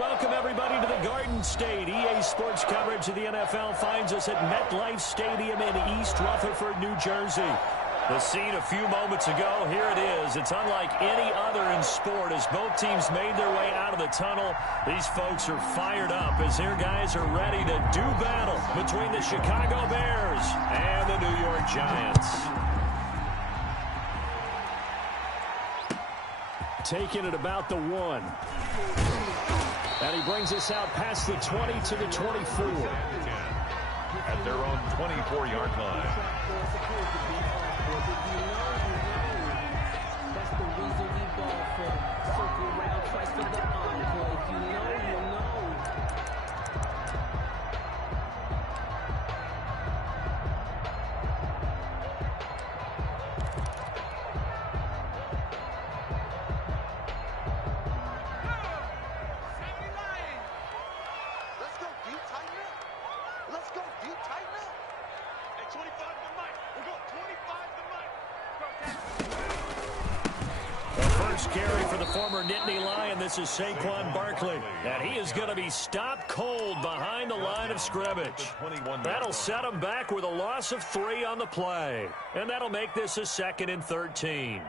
welcome everybody to the Garden State. EA Sports coverage of the NFL finds us at MetLife Stadium in East Rutherford, New Jersey. The scene a few moments ago, here it is. It's unlike any other in sport as both teams made their way out of the tunnel. These folks are fired up as their guys are ready to do battle between the Chicago Bears and the New York Giants. Taking it about the 1. And he brings us out past the 20 to the 24. At their own 24-yard line. That's the reason we ball for. Circle around twice for the encore. If you know, you know. Let's go deep, tighten up. Let's go deep, tighten up. Hey, 25 to Mike. We're going 25 to Mike. The first carry for the former Nittany Lion. This is Saquon Barkley. And he is going to be stopped cold behind the line of scrimmage. That'll set him back with a loss of 3 on the play. And that'll make this a 2nd and 13.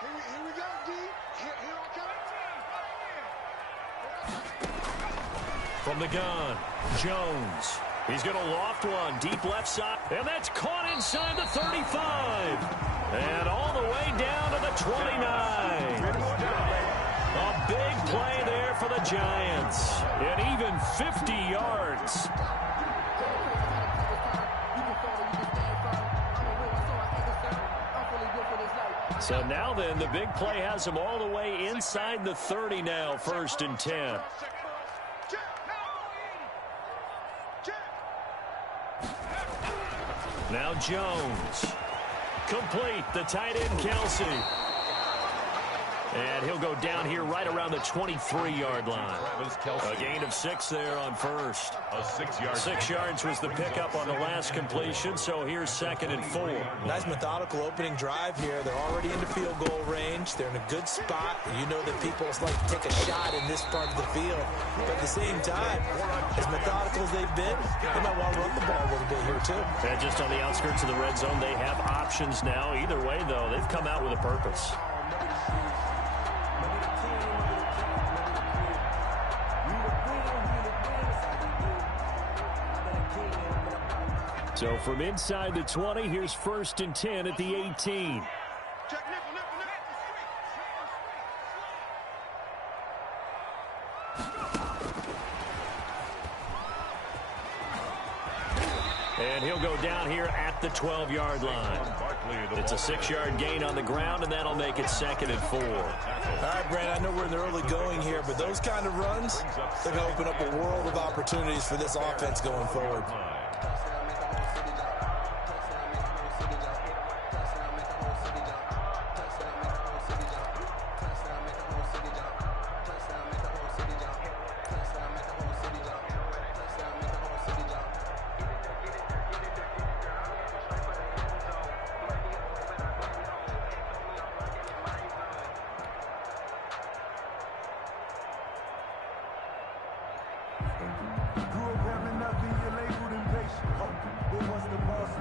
Here we go, D. Here I come. From the gun, Jones. He's going to loft one deep left side. And that's caught inside the 35. And all the way down to the 29. A big play there for the Giants. And even 50 yards. So now then, the big play has him all the way inside the 30 now, 1st and 10. Now Jones. Complete, the tight end Kelsey. And he'll go down here right around the 23-yard line. A gain of 6 there on first. A 6-yard. 6 yards was the pickup on the last completion, so here's 2nd and 4. Nice methodical opening drive here. They're already into field goal range. They're in a good spot. You know that people like to take a shot in this part of the field. But at the same time, as methodical as they've been, they might want to run the ball a little bit here too. And just on the outskirts of the red zone, they have options now. Either way, though, they've come out with a purpose. So from inside the 20, here's 1st and 10 at the 18. And he'll go down here at the 12-yard line. It's a 6-yard gain on the ground, and that'll make it 2nd and 4. All right, Brandon, I know we're in the early going here, but those kind of runs, they're going to open up a world of opportunities for this offense going forward.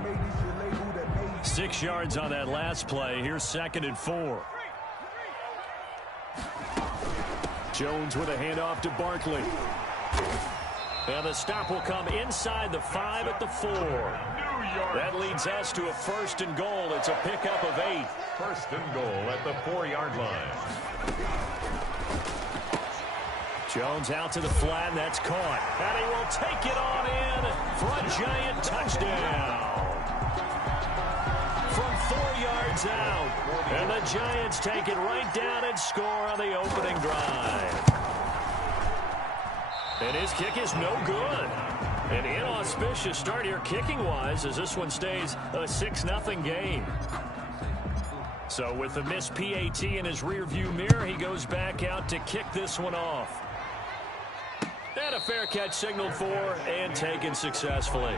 Ladies, 6 yards on that last play. Here's 2nd and 4. Jones with a handoff to Barkley. And the stop will come inside the 5 at the 4. That leads us to a 1st and goal. It's a pickup of 8. 1st and goal at the 4-yard line. Jones out to the flat, and that's caught. And he will take it on in for a Giant touchdown. From 4 yards out. And the Giants take it right down and score on the opening drive. And his kick is no good. An inauspicious start here kicking-wise as this one stays a 6-0 game. So with the missed PAT in his rearview mirror, he goes back out to kick this one off. And a fair catch signaled for and taken successfully.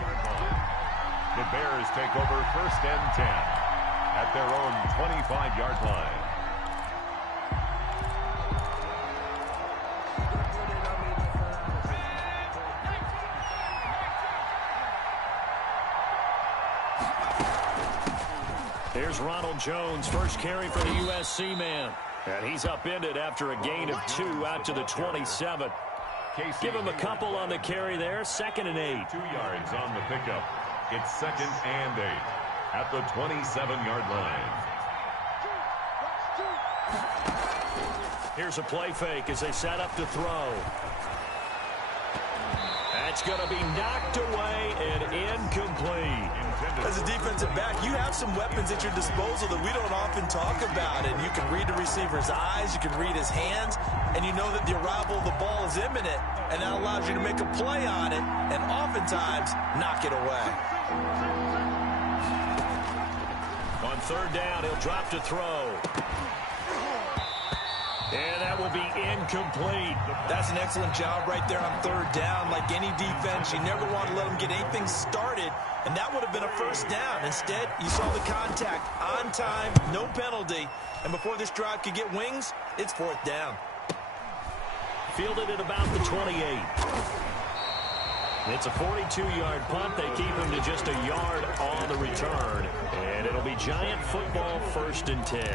The Bears take over 1st and 10 at their own 25-yard line. Here's Ronald Jones, first carry for the USC man. And he's upended after a gain of 2 out to the 27. Give him a couple on the carry there, 2nd and 8. 2 yards on the pickup. It's 2nd and 8 at the 27-yard line. Here's a play fake as they set up to throw. That's going to be knocked away and incomplete. As a defensive back, you have some weapons at your disposal that we don't often talk about. And you can read the receiver's eyes, you can read his hands, and you know that the arrival of the ball is imminent. And that allows you to make a play on it and oftentimes knock it away. On 3rd down, he'll drop to throw. And that will be incomplete. That's an excellent job right there on 3rd down. Like any defense, you never want to let them get anything started, and that would have been a 1st down. Instead, you saw the contact on time, no penalty, and before this drive could get wings, it's 4th down. Fielded at about the 28. It's a 42-yard punt. They keep him to just a yard on the return, and it'll be Giant football 1st and 10.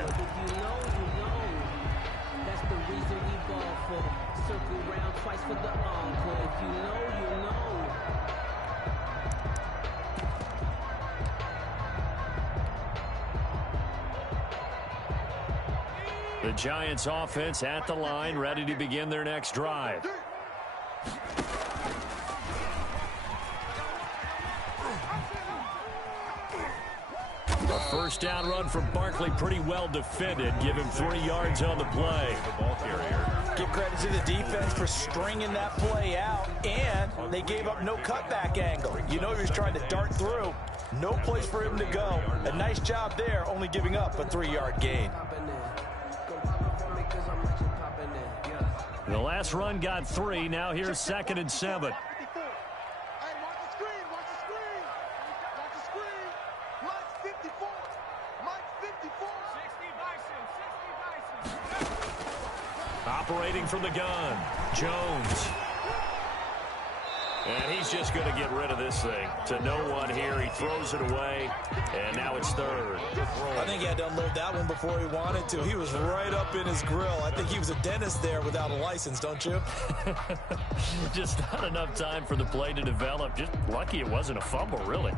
Circle round twice for the encore. If you know, you know. The Giants offense at the line, ready to begin their next drive. A 1st down run from Barkley, pretty well defended. Give him 3 yards on the play. The ball carrier. Give credit to the defense for stringing that play out, and they gave up no cutback angle. You know he was trying to dart through. No place for him to go. A nice job there, only giving up a 3-yard gain. The last run got 3. Now here's 2nd and 7. Operating from the gun, Jones. And he's just going to get rid of this thing. To no one here, he throws it away, and now it's 3rd. I think he had to unload that one before he wanted to. He was right up in his grill. I think he was a dentist there without a license, don't you? Just not enough time for the play to develop. Just lucky it wasn't a fumble, really.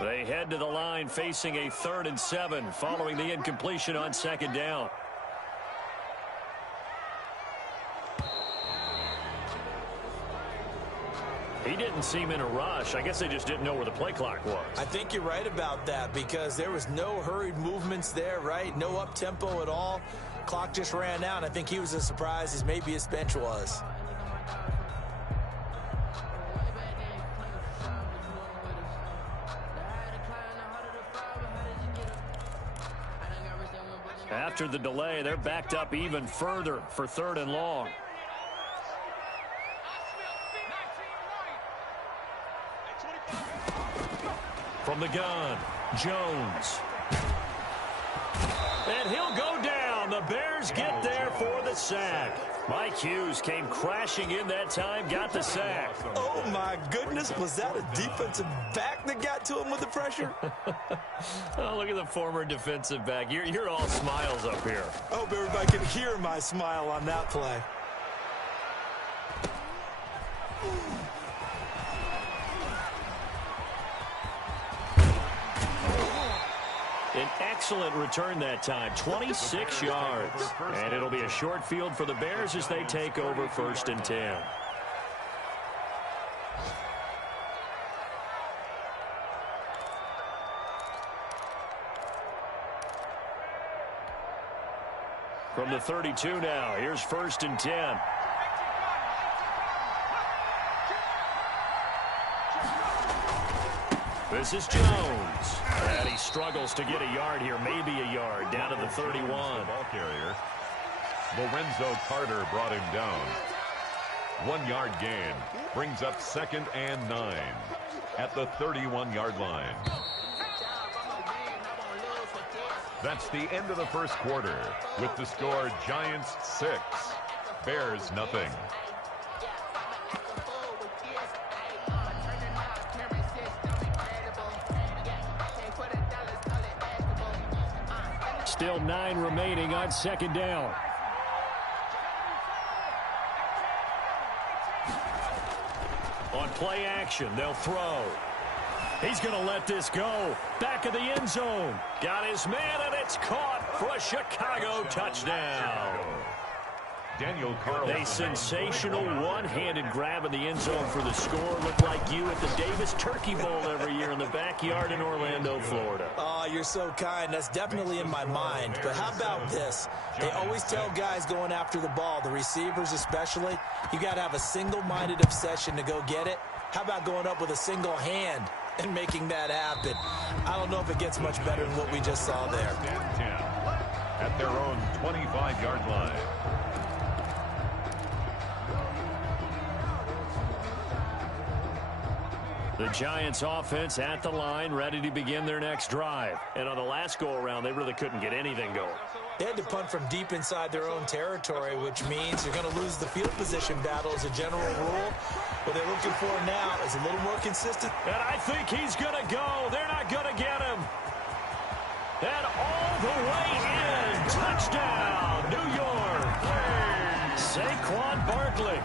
They head to the line facing a 3rd and 7 following the incompletion on 2nd down. He didn't seem in a rush. I guess they just didn't know where the play clock was. I think you're right about that because there was no hurried movements there, right? No up-tempo at all. Clock just ran out. I think he was as surprised as maybe his bench was. After the delay, they're backed up even further for 3rd and long. From the gun, Jones. And he'll go down. The Bears get there for the sack. Mike Hughes came crashing in that time, got the sack. Oh, my goodness. Was that a defensive back that got to him with the pressure? Oh, look at the former defensive back. You're all smiles up here. I hope everybody can hear my smile on that play. An excellent return that time, 26 yards. And it'll be a short field for the Bears as they take over 1st and 10. From the 32 now, here's 1st and 10. This is Jones. And he struggles to get a yard here, maybe a yard, down to the 31. Ball carrier. Lorenzo Carter brought him down. 1 yard gain. Brings up 2nd and 9 at the 31-yard line. That's the end of the first quarter with the score Giants 6, Bears nothing. Still 9 remaining on 2nd down. On play action, they'll throw. He's going to let this go. Back of the end zone. Got his man, and it's caught for a Chicago touchdown. Daniel Carlson. A sensational one-handed grab in the end zone for the score. Looked like you at the Davis Turkey Bowl every year in the backyard in Orlando, Florida. Oh, you're so kind. That's definitely in my mind. But how about this? They always tell guys going after the ball, the receivers especially, you got to have a single-minded obsession to go get it. How about going up with a single hand and making that happen? I don't know if it gets much better than what we just saw there. 10 at their own 25-yard line. The Giants offense at the line, ready to begin their next drive. And on the last go-around, they really couldn't get anything going. They had to punt from deep inside their own territory, which means you're going to lose the field position battle as a general rule. What they're looking for now is a little more consistent. And I think he's going to go. They're not going to get him. And all the way in. Touchdown, New York. Saquon Barkley.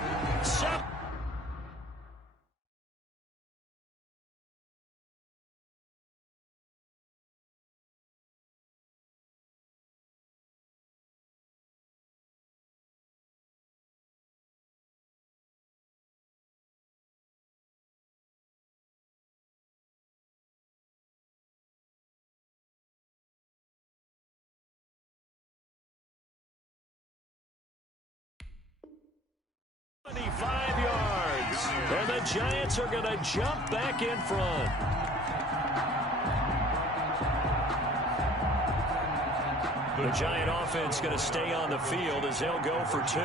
yards. And the Giants are going to jump back in front. The Giant offense going to stay on the field as they'll go for 2.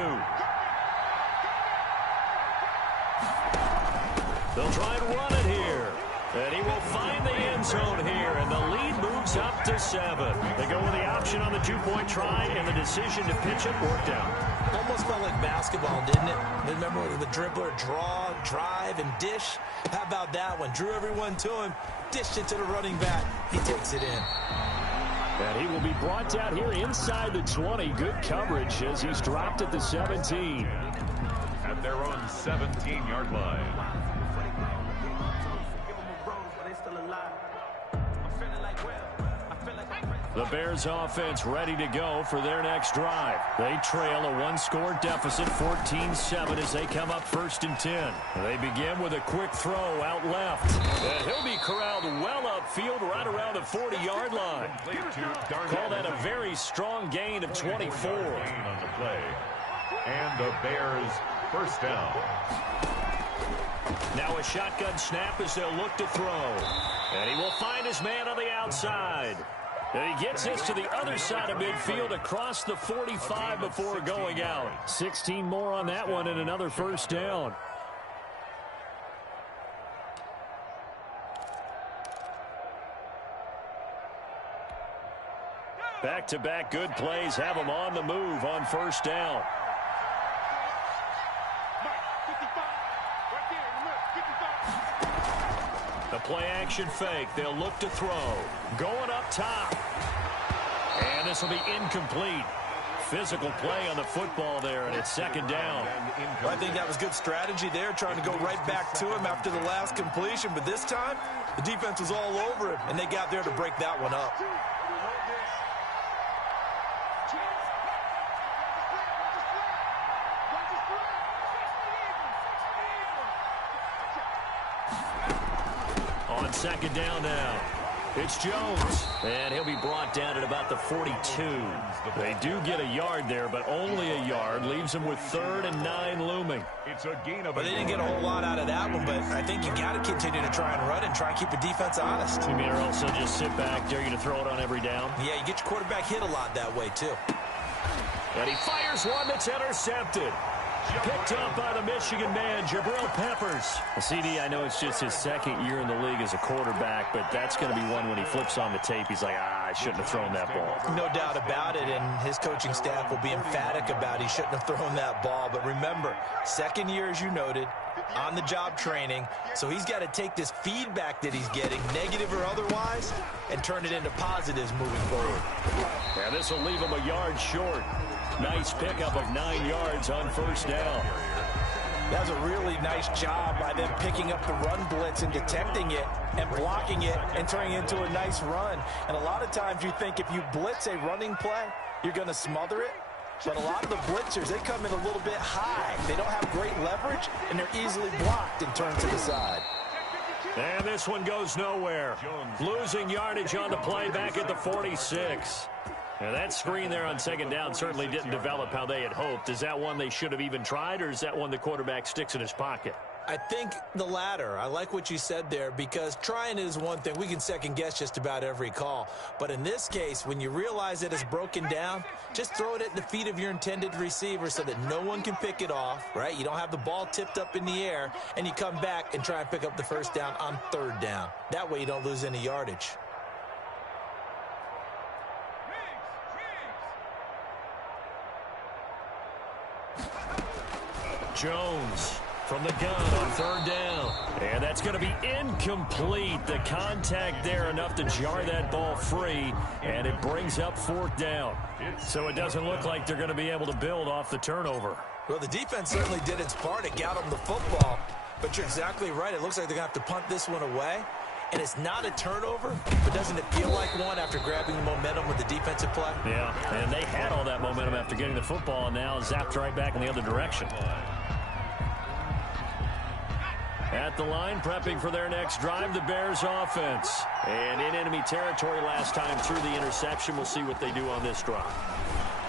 They'll try and run it here. And he will find the end zone here, and the lead moves up to 7. They go with the option on the 2-point try, and the decision to pitch it worked out. Almost felt like basketball, didn't it? Remember the dribbler draw, drive, and dish? How about that one? Drew everyone to him, dished it to the running back. He takes it in. And he will be brought down here inside the 20. Good coverage as he's dropped at the 17. At their own 17-yard line. The Bears offense ready to go for their next drive. They trail a 1-score deficit, 14-7, as they come up 1st and 10. They begin with a quick throw out left. And he'll be corralled well upfield right around the 40-yard line. Call that a very strong gain of 24. On the play. And the Bears first down. Now a shotgun snap as they'll look to throw. And he will find his man on the outside. And he gets this to the other side of midfield across the 45 before going out. 16 more on that one and another first down. Back-to-back good plays have them on the move on first down. The play-action fake. They'll look to throw. Going up top. And this will be incomplete. Physical play on the football there, and it's 2nd down. Well, I think that was good strategy there, trying to go right back to him after the last completion. But this time, the defense was all over him, and they got there to break that one up. On second down now, it's Jones, and he'll be brought down at about the 42. They do get a yard there, but only a yard. Leaves them with 3rd and 9 looming. It's a gain of Well, they didn't get a whole lot out of that one, but I think you got to continue to try and run and try and keep the defense honest. You mean, or also just sit back, dare you to throw it on every down? Yeah, you get your quarterback hit a lot that way, too. And he fires one that's intercepted. Picked up by the Michigan man, Jabril Peppers. CD, I know it's just his 2nd year in the league as a quarterback, but that's going to be one when he flips on the tape. He's like, I shouldn't have thrown that ball. No doubt about it, and his coaching staff will be emphatic about he shouldn't have thrown that ball. But remember, 2nd year, as you noted, on-the-job training, so he's got to take this feedback that he's getting, negative or otherwise, and turn it into positives moving forward. Yeah, this will leave him a yard short. Nice pickup of 9 yards on 1st down. That was a really nice job by them picking up the run blitz and detecting it and blocking it and turning it into a nice run. And a lot of times you think if you blitz a running play, you're going to smother it. But a lot of the blitzers, they come in a little bit high. They don't have great leverage, and they're easily blocked and turned to the side. And this one goes nowhere. Losing yardage on the play back at the 46. Now that screen there on 2nd down certainly didn't develop how they had hoped. Is that one they should have even tried, or is that one the quarterback sticks in his pocket? I think the latter. I like what you said there, because trying is one thing. We can second-guess just about every call. But in this case, when you realize that it's broken down, just throw it at the feet of your intended receiver so that no one can pick it off, right? You don't have the ball tipped up in the air, and you come back and try and pick up the 1st down on 3rd down. That way you don't lose any yardage. Jones from the gun on 3rd down. And that's going to be incomplete. The contact there enough to jar that ball free, and it brings up 4th down. So it doesn't look like they're going to be able to build off the turnover. Well, the defense certainly did its part. It got them the football. But you're exactly right. It looks like they're going to have to punt this one away. And it's not a turnover, but doesn't it feel like one after grabbing the momentum with the defensive play? Yeah, and they had all that momentum after getting the football, and now zapped right back in the other direction. At the line, prepping for their next drive, the Bears offense. And in enemy territory last time through the interception. We'll see what they do on this drive.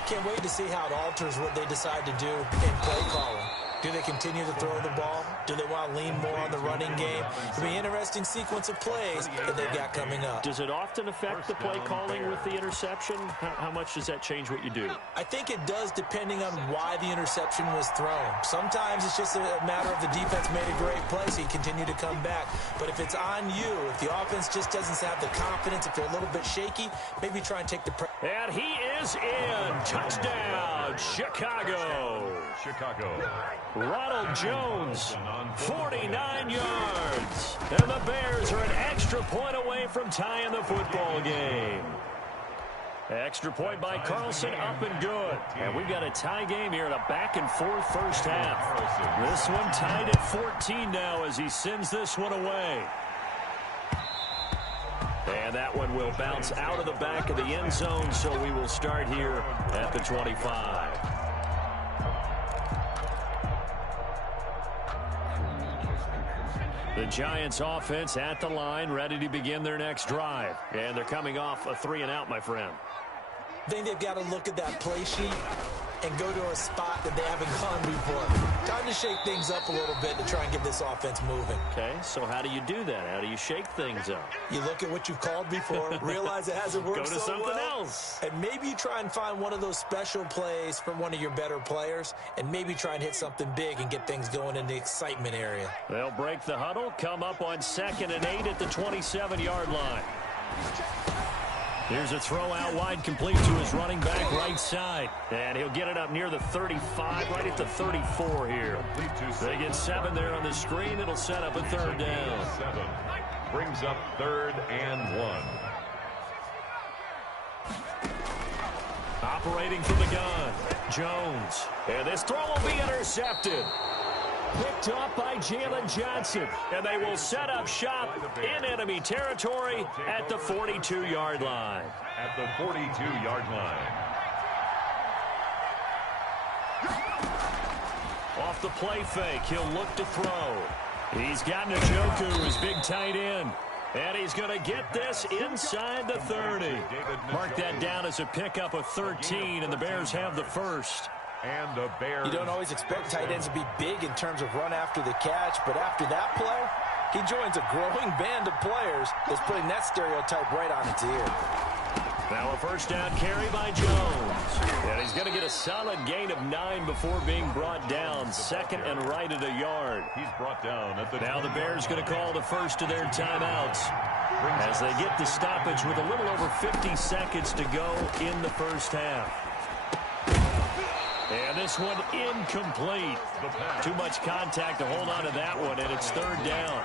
Can't wait to see how it alters what they decide to do in play calling. Do they continue to throw the ball? Do they want to lean more on the running game? It'll be an interesting sequence of plays that they've got coming up. Does it often affect the play calling with the interception? How much does that change what you do? I think it does, depending on why the interception was thrown. Sometimes it's just a matter of the defense made a great play, so you continue to come back. But if it's on you, if the offense just doesn't have the confidence, if they're a little bit shaky, maybe try and take the pressure. And he is in. Touchdown, Chicago. Ronald Jones, 49 yards. And the Bears are an extra point away from tying the football game. Extra point by Carlson, up and good. And we've got a tie game here in a back-and-forth 1st half. This one tied at 14 now as he sends this one away. And that one will bounce out of the back of the end zone, so we will start here at the 25. The Giants offense at the line, ready to begin their next drive. And they're coming off a 3-and-out, my friend. I think they've got to look at that play sheet and go to a spot that they haven't gone before. Time to shake things up a little bit to try and get this offense moving. Okay, so how do you do that? How do you shake things up? You look at what you've called before, realize it hasn't worked Go to so something well, else. and maybe you try and find one of those special plays from one of your better players, and maybe try and hit something big and get things going in the excitement area. They'll break the huddle, come up on 2nd and 8 at the 27-yard line. Here's a throw out wide, complete to his running back right side. And he'll get it up near the 35, right at the 34 here. They get 7 there on the screen. It'll set up a 3rd down. 7 brings up 3rd and 1. Operating from the gun, Jones. And this throw will be intercepted. Picked up by Jalen Johnson. And they will set up shop in enemy territory at the 42-yard line. At the 42-yard line. the play fake. He'll look to throw. He's got Njoku, his big tight end. And he's going to get this inside the 30. Mark that down as a pickup of 13, and the Bears have the first. And the Bears. You don't always expect tight ends to be big in terms of run after the catch, but after that play, he joins a growing band of players that's putting that stereotype right on its ear. Now a first down carry by Jones. And he's going to get a solid gain of 9 before being brought down. Second and right at a yard. He's brought down at the now the Bears going to call the first of their timeouts as they get the stoppage with a little over 50 seconds to go in the first half. And this one incomplete. Too much contact to hold on to that one, and it's third down.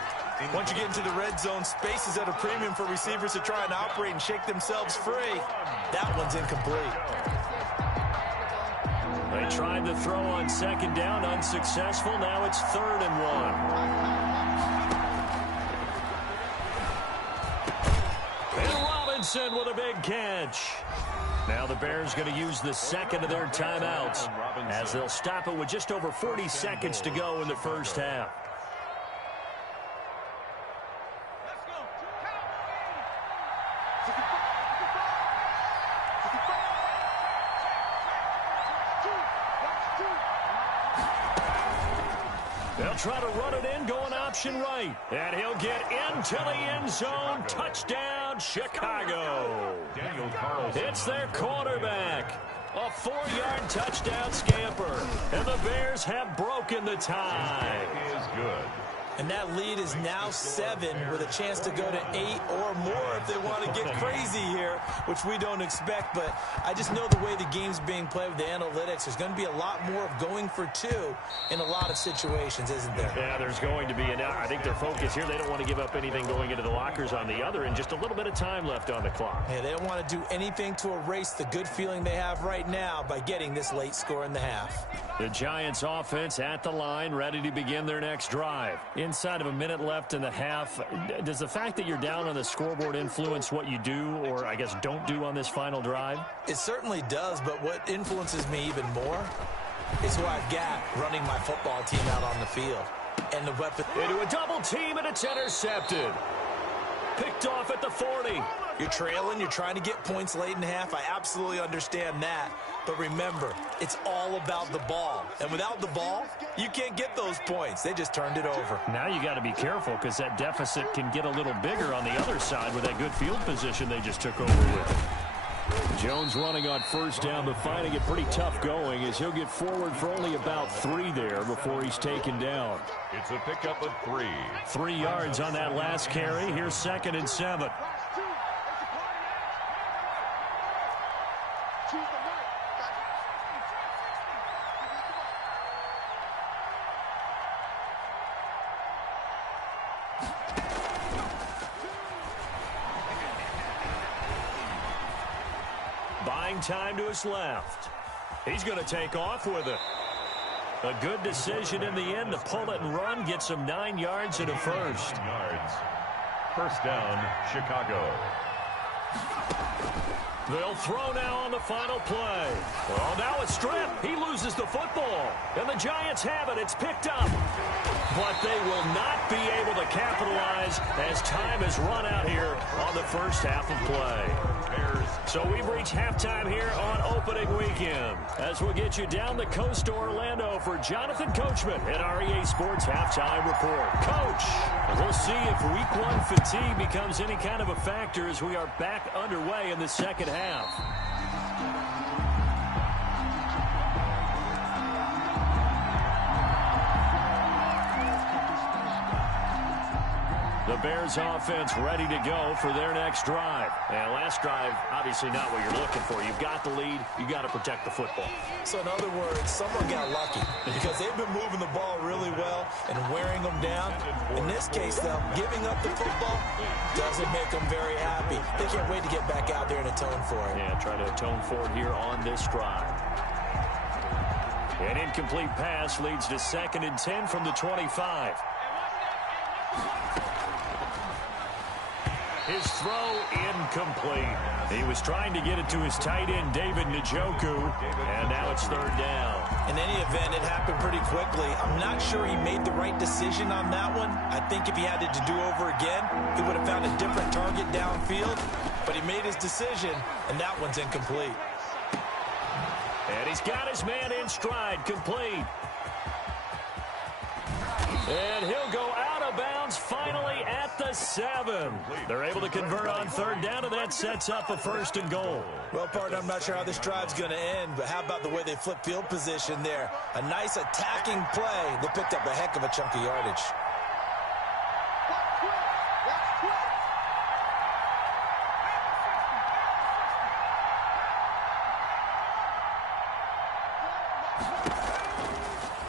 Once you get into the red zone, space is at a premium for receivers to try and operate and shake themselves free. That one's incomplete. They tried to throw on second down, unsuccessful. Now it's 3rd and 1. And Robinson with a big catch. Now the Bears going to use the second of their timeouts as they'll stop it with just over 40 seconds to go in the first half. They'll try to run it in, going option right. And he'll get into the end zone. Touchdown, Chicago. It's their quarterback. A 4-yard touchdown scamper. And the Bears have broken the tie. Is good. And that lead is now 7 with a chance to go to 8 or more if they want to get crazy here, which we don't expect. But I just know the way the game's being played with the analytics, there's going to be a lot more of going for 2 in a lot of situations, isn't there? Yeah, there's going to be. And I think their focus here, they don't want to give up anything going into the lockers on the other, and just a little bit of time left on the clock. Yeah, they don't want to do anything to erase the good feeling they have right now by getting this late score in the half. The Giants offense at the line, ready to begin their next drive. Inside of a minute left in the half, does the fact that you're down on the scoreboard influence what you do, or I guess don't do on this final drive? It certainly does, but what influences me even more is who I've got running my football team out on the field. And the weapon. Into a double team, and it's intercepted. Picked off at the 40. You're trailing, you're trying to get points late in the half. I absolutely understand that. But remember, it's all about the ball. And without the ball, you can't get those points. They just turned it over. Now you got to be careful because that deficit can get a little bigger on the other side with that good field position they just took over with. Jones running on first down, but finding it pretty tough going as he'll get forward for only about 3 there before he's taken down. It's a pickup of 3. 3 yards on that last carry. Here's 2nd and 7. Buying time to his left. He's going to take off with it. A good decision in the end to pull it and run. Gets him 9 yards and a first. First down, Chicago. They'll throw now on the final play. Oh, now a strip. He loses the football. And the Giants have it. It's picked up. But they will not be able to capitalize as time has run out here on the first half of play. So we've reached halftime here on opening weekend. As we'll get you down the coast to Orlando for Jonathan Coachman at our EA Sports Halftime Report. Coach, we'll see if Week 1 fatigue becomes any kind of a factor as we are back underway in the second half. The Bears offense ready to go for their next drive. And last drive, obviously not what you're looking for. You've got the lead. You got to protect the football. So in other words, someone got lucky because they've been moving the ball really well and wearing them down. In this case, though, giving up the football doesn't make them very happy. They can't wait to get back out there and atone for it. Yeah, try to atone for it here on this drive. An incomplete pass leads to 2nd and 10 from the 25. His throw incomplete. He was trying to get it to his tight end, David Njoku, and now it's third down. In any event, it happened pretty quickly. I'm not sure he made the right decision on that one. I think if he had it to do over again, he would have found a different target downfield, but he made his decision, and that one's incomplete. And he's got his man in stride, complete. And he'll go out of bounds finally at the 7. They're able to convert on third down, and that sets up a 1st and goal. Well, partner, I'm not sure how this drive's going to end, but how about the way they flip field position there? A nice attacking play. They picked up a heck of a chunk of yardage.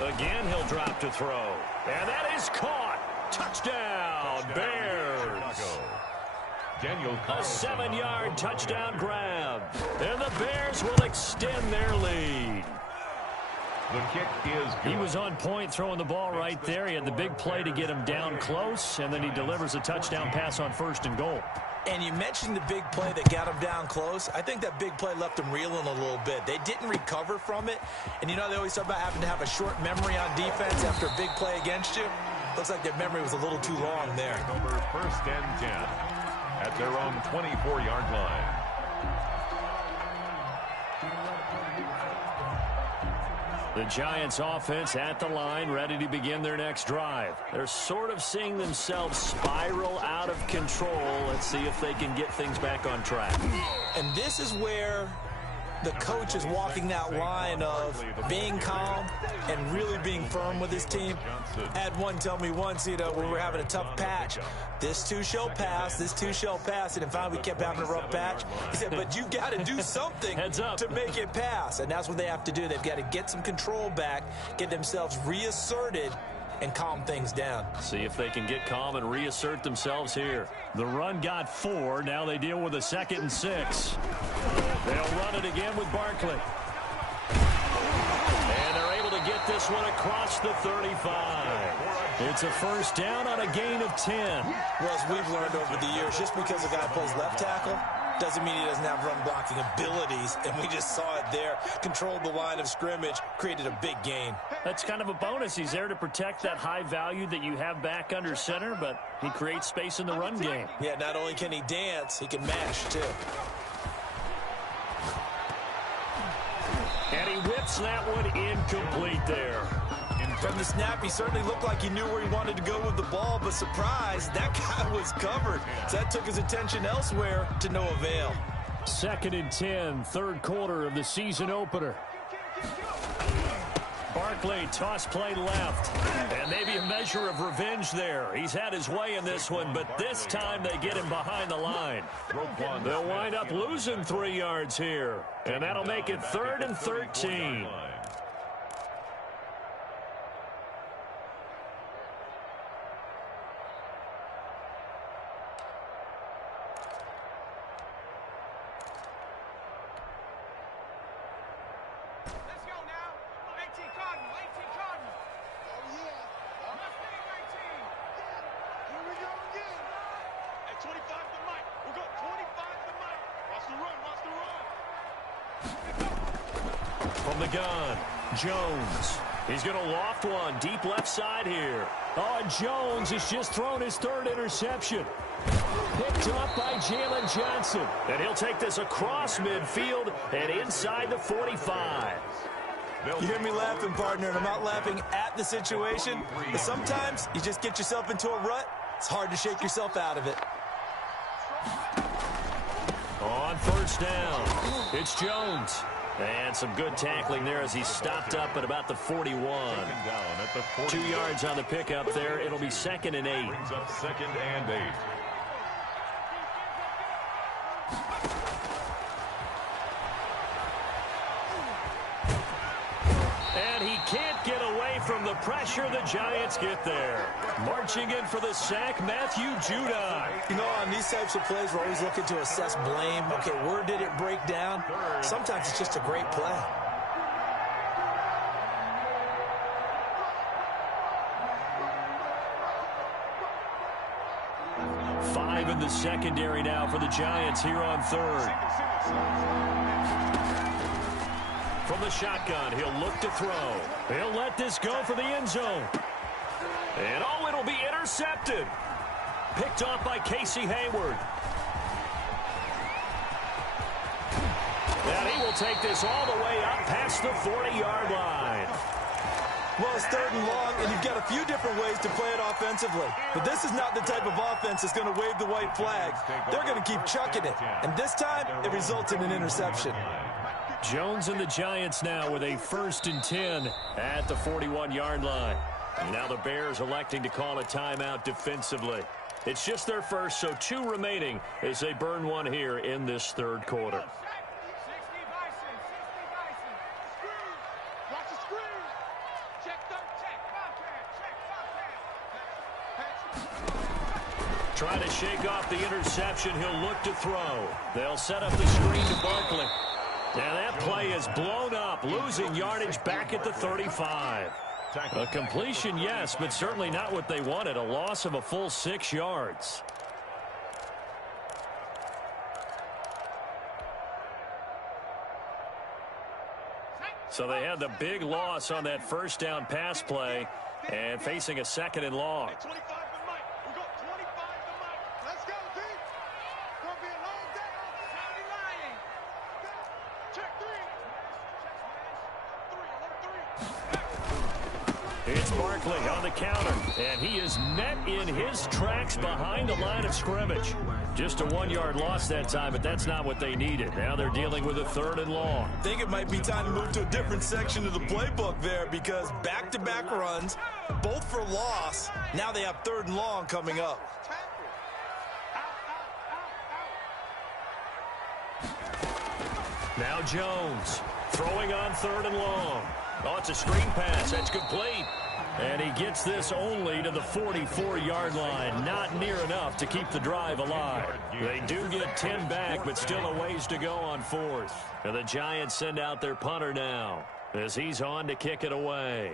Again, he'll drop to throw. And that is caught. Touchdown, Bears. A 7-yard touchdown grab. And the Bears will extend their lead. The kick is good. He was on point throwing the ball right there. He had the big play to get him down close, and then he delivers a touchdown pass on 1st and goal. And you mentioned the big play that got him down close. I think that big play left him reeling a little bit. They didn't recover from it. And you know they always talk about having to have a short memory on defense after a big play against you. Looks like their memory was a little too long there. Over 1st and 10 at their own 24-yard line. The Giants offense at the line, ready to begin their next drive. They're sort of seeing themselves spiral out of control. Let's see if they can get things back on track. And this is where the coach is walking that line of being calm and really being firm with his team. I had one tell me once, you know, when we were having a tough patch, this too shall pass, this too shall pass, and finally we kept having a rough patch. He said, but you got to do something to make it pass, and that's what they have to do. They've got to get some control back, get themselves reasserted, and calm things down. See if they can get calm and reassert themselves here. The run got 4. Now they deal with a 2nd and 6. They'll run it again with Barkley. And they're able to get this one across the 35. It's a 1st down on a gain of 10. Well, as we've learned over the years, just because a guy plays left tackle doesn't mean he doesn't have run blocking abilities, and we just saw it there. Controlled the line of scrimmage, created a big gain. That's kind of a bonus. He's there to protect that high value that you have back under center, but he creates space in the run game. Yeah, not only can he dance, he can mash, too. And he whips that one incomplete there. From the snap, he certainly looked like he knew where he wanted to go with the ball, but surprise, that guy was covered. So that took his attention elsewhere to no avail. 2nd and 10, 3rd quarter of the season opener. Barkley, toss play left. And maybe a measure of revenge there. He's had his way in this one, but this time they get him behind the line. They'll wind up losing 3 yards here. And that'll make it 3rd and 13. From the gun, Jones. He's going to loft one deep left side here. Oh, and Jones has just thrown his 3rd interception. Picked up by Jalen Johnson. And he'll take this across midfield and inside the 45. You hear me laughing, partner, and I'm not laughing at the situation. But sometimes you just get yourself into a rut. It's hard to shake yourself out of it. On 1st down, it's Jones. And some good tackling there as he stopped up at about the 41. 2 yards on the pickup there. It'll be 2nd and 8. Brings up 2nd and 8. And he can't get away from the pressure. The Giants get there. Marching in for the sack, Matthew Judon. You know, on these types of plays, we're always looking to assess blame. Okay, where did it break down? Sometimes it's just a great play. in the secondary now for the Giants here on third. From the shotgun, he'll look to throw. He'll let this go for the end zone. And, oh, it'll be intercepted. Picked off by Casey Hayward. And he will take this all the way up past the 40-yard line. Well, it's third and long, and you've got a few different ways to play it offensively. But this is not the type of offense that's going to wave the white flag. They're going to keep chucking it. And this time, it results in an interception. Jones and the Giants now with a 1st and 10 at the 41-yard line. Now the Bears electing to call a timeout defensively. It's just their first, so 2 remaining as they burn one here in this third quarter. Trying to shake off the interception. He'll look to throw. They'll set up the screen to Barkley. And that play is blown up, losing yardage back at the 35. A completion, yes, but certainly not what they wanted. A loss of a full 6 yards. So they had the big loss on that first down pass play and facing a 2nd and long. It's Barkley on the counter, and he is met in his tracks behind the line of scrimmage. Just a 1-yard loss that time, but that's not what they needed. Now they're dealing with a 3rd and long. I think it might be time to move to a different section of the playbook there because back-to-back runs, both for loss. Now they have 3rd and long coming up. Now Jones throwing on 3rd and long. Oh, it's a screen pass. That's complete. And he gets this only to the 44-yard line. Not near enough to keep the drive alive. They do get 10 back, but still a ways to go on 4th. And the Giants send out their punter now as he's on to kick it away.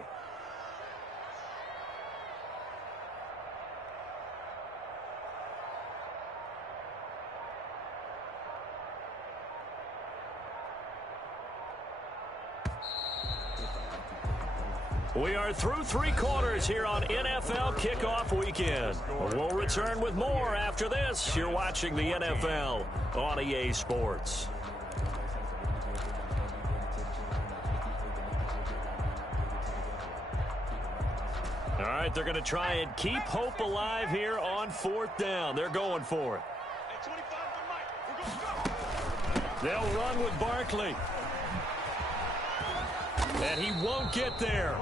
We are through 3 quarters here on NFL Kickoff Weekend. We'll return with more after this. You're watching the NFL on EA Sports. All right, they're going to try and keep hope alive here on 4th down. They're going for it. They'll run with Barkley. And he won't get there.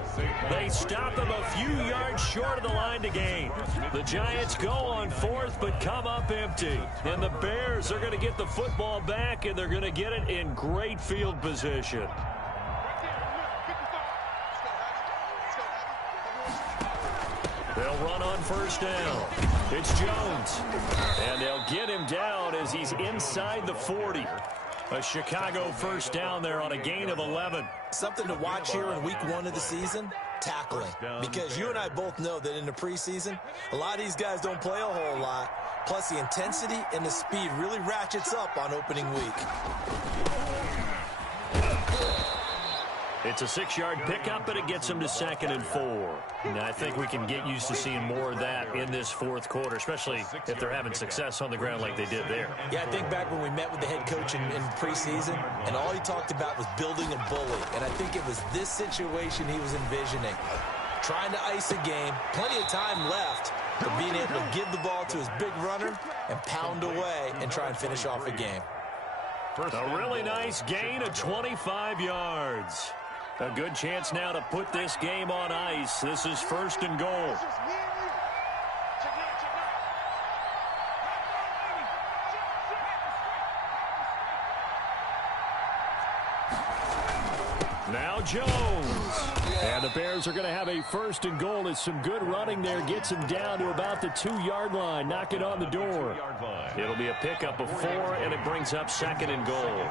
They stop him a few yards short of the line to gain. The Giants go on 4th, but come up empty. And the Bears are going to get the football back, and they're going to get it in great field position. They'll run on 1st down. It's Jones. And they'll get him down as he's inside the 40. A Chicago 1st down there on a gain of 11. Something to watch here in week 1 of the season, tackling. Because you and I both know that in the preseason, a lot of these guys don't play a whole lot. Plus the intensity and the speed really ratchets up on opening week. It's a 6-yard pickup, but it gets them to 2nd and 4. And I think we can get used to seeing more of that in this 4th quarter, especially if they're having success on the ground like they did there. Yeah, I think back when we met with the head coach in preseason, and all he talked about was building a bully. And I think it was this situation he was envisioning. Trying to ice a game, plenty of time left, but being able to give the ball to his big runner and pound away and try and finish off a game. A really nice gain of 25 yards. A good chance now to put this game on ice. This is 1st and goal. Now Jones. And the Bears are going to have a 1st and goal. It's some good running there. Gets him down to about the 2-yard line. Knock it on the door. It'll be a pickup of 4, and it brings up 2nd and goal.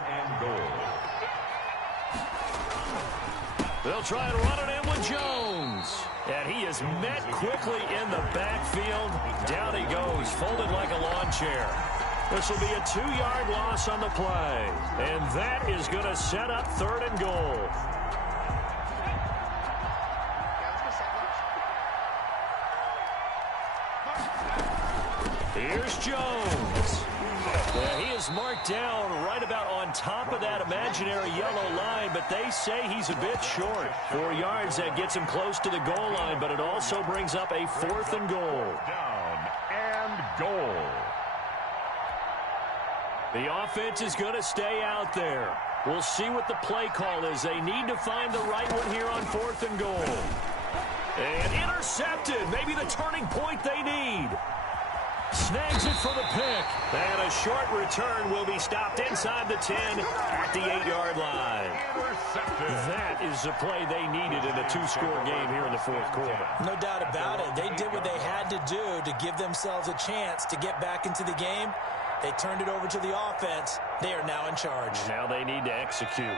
They'll try and run it in with Jones. And he is met quickly in the backfield. Down he goes, folded like a lawn chair. This will be a 2-yard loss on the play. And that is going to set up 3rd and goal. Here's Jones. Yeah, he is marked down right about on top of that imaginary yellow line, but they say he's a bit short. 4 yards, that gets him close to the goal line, but it also brings up a 4th and goal. Down and goal. The offense is going to stay out there. We'll see what the play call is. They need to find the right one here on 4th and goal. And intercepted. Maybe the turning point they need. Snags it for the pick. And a short return will be stopped inside the 10 at the 8-yard line. That is the play they needed in a 2-score game here in the 4th quarter. No doubt about it. They did what they had to do to give themselves a chance to get back into the game. They turned it over to the offense. They are now in charge. Now they need to execute.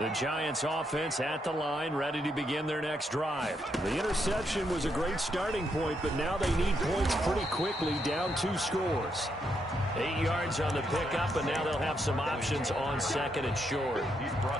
The Giants offense at the line, ready to begin their next drive. The interception was a great starting point, but now they need points pretty quickly, down 2 scores. 8 yards on the pickup, and now they'll have some options on 2nd and short.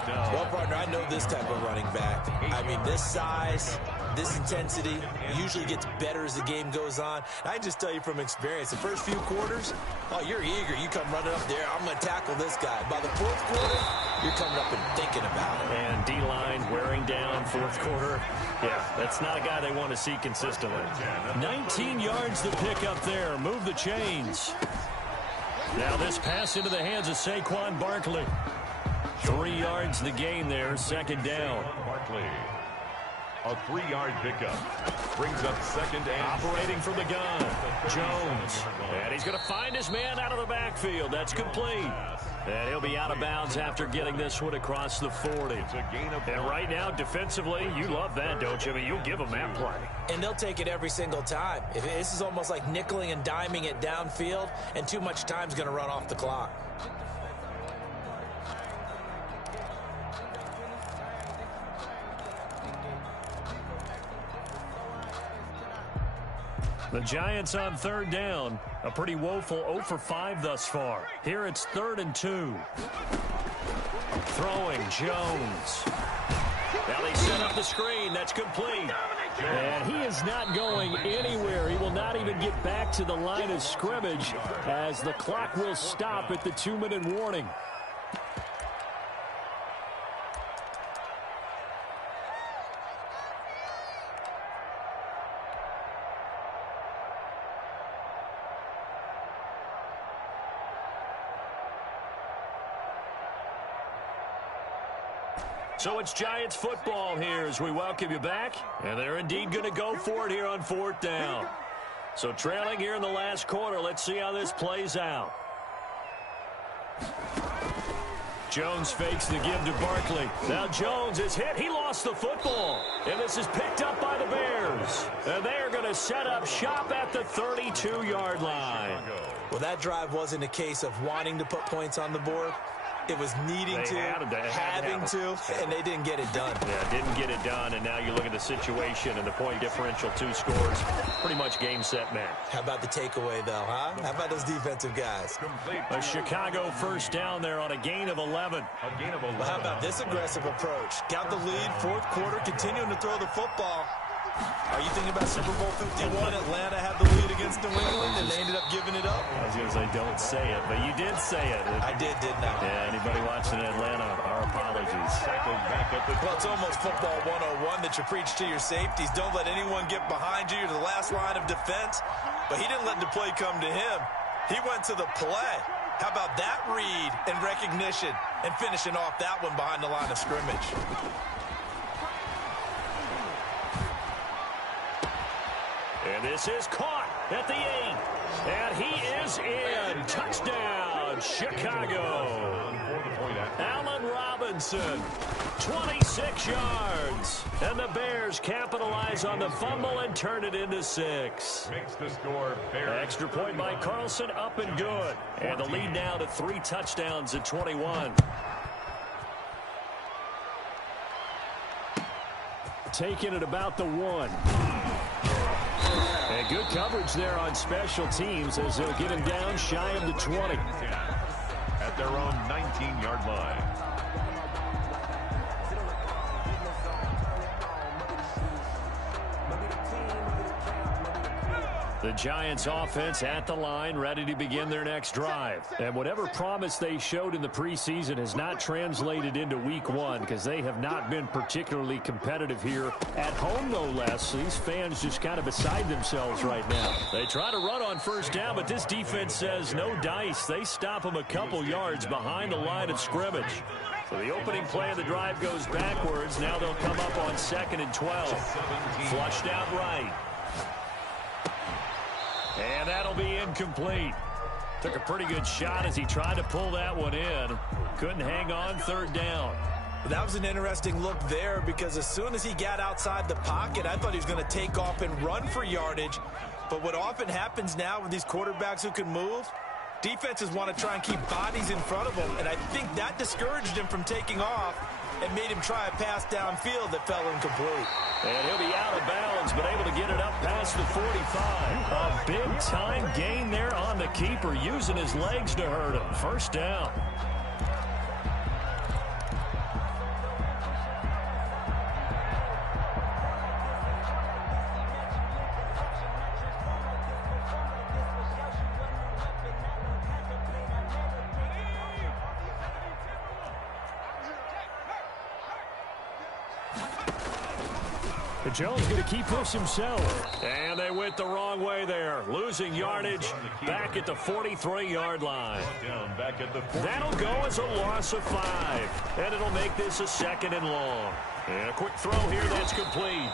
Well, partner, I know this type of running back. I mean, this size, this intensity usually gets better as the game goes on. And I just tell you from experience, the first few quarters, oh, you're eager. You come running up there, I'm going to tackle this guy. By the 4th quarter, you're coming up and thinking about it. And D-line wearing down 4th quarter. Yeah, that's not a guy they want to see consistently. 19 yards to pick up there. Move the chains. Now this pass into the hands of Saquon Barkley. 3 yards the gain there, 2nd down. Barkley. A 3-yard pickup. Brings up 2nd and... Operating from the gun. Jones. And he's going to find his man out of the backfield. That's complete. And he'll be out of bounds after getting this one across the 40. And right now, defensively, you love that, don't you? I mean, you'll give them that play. And they'll take it every single time. This is almost like nickeling and diming it downfield, and too much time's going to run off the clock. The Giants on 3rd down. A pretty woeful 0 for 5 thus far. Here it's 3rd and 2. Throwing Jones. Now they set up the screen. That's complete. And he is not going anywhere. He will not even get back to the line of scrimmage as the clock will stop at the 2-minute warning. So it's Giants football here as we welcome you back. And they're indeed going to go for it here on 4th down. So trailing here in the last quarter, let's see how this plays out. Jones fakes the give to Barkley. Now Jones is hit. He lost the football. And this is picked up by the Bears. And they are going to set up shop at the 32-yard line. Well, that drive wasn't a case of wanting to put points on the board. It was needing to, having to, and they didn't get it done. Yeah, didn't get it done, and now you look at the situation and the point differential, 2 scores, pretty much game, set, match. How about the takeaway, though, huh? How about those defensive guys? A Chicago 1st down there on a gain of 11. Well, how about this aggressive approach? Got the lead, 4th quarter, continuing to throw the football. Are you thinking about Super Bowl 51? Atlanta had the lead against New England, and they ended up giving it up? I was going to say, don't say it, but you did say it. I did, didn't I? Yeah, anybody watching Atlanta, our apologies. Well, it's almost football 101 that you preach to your safeties. Don't let anyone get behind you. You're the last line of defense. But he didn't let the play come to him. He went to the play. How about that read and recognition and finishing off that one behind the line of scrimmage? And this is caught at the 8. And he is in. Touchdown, Chicago. Allen Robinson, 26 yards. And the Bears capitalize on the fumble and turn it into 6. Makes the score Bears. Extra point by Carlson, up and good. And the lead now to 3 touchdowns at 21. taking it about the 1. And good coverage there on special teams as they'll get him down shy of the 20. At their own 19-yard line. The Giants offense at the line, ready to begin their next drive. And whatever promise they showed in the preseason has not translated into week 1 because they have not been particularly competitive here at home, no less. These fans just kind of beside themselves right now. They try to run on first down, but this defense says no dice. They stop them a couple yards behind the line of scrimmage. So the opening play of the drive goes backwards. Now they'll come up on 2nd and 12. Flushed out right. And that'll be incomplete. Took a pretty good shot as he tried to pull that one in. Couldn't hang on 3rd down. That was an interesting look there because as soon as he got outside the pocket, I thought he was going to take off and run for yardage. But what often happens now with these quarterbacks who can move, defenses want to try and keep bodies in front of them. And I think that discouraged him from taking off and made him try a pass downfield that fell incomplete. And he'll be out of bounds, but able to get it up past the 45. A big-time gain there on the keeper, using his legs to hurt him. 1st down. Jones going to keep this himself. And they went the wrong way there. Losing yardage back at the 43-yard line. That'll go as a loss of 5. And it'll make this a 2nd and long. And a quick throw here that's complete.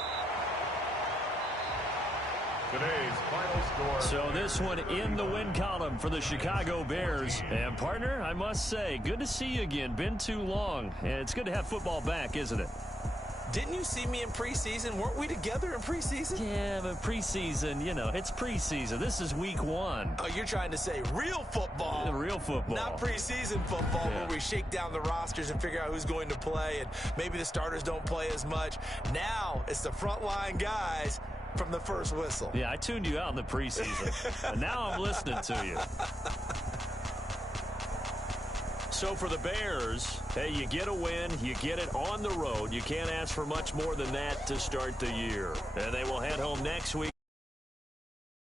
Today's final score. So this one in the win column for the Chicago Bears. And partner, I must say, good to see you again. Been too long. And it's good to have football back, isn't it? Didn't you see me in preseason? Weren't we together in preseason? Yeah, but preseason, you know, it's preseason. This is week 1. Oh, you're trying to say real football. Real football. Not preseason football where we shake down the rosters and figure out who's going to play, and maybe the starters don't play as much. Now it's the frontline guys from the first whistle. Yeah, I tuned you out in the preseason. And now I'm listening to you. So for the Bears, hey, you get a win, you get it on the road. You can't ask for much more than that to start the year. And they will head home next week.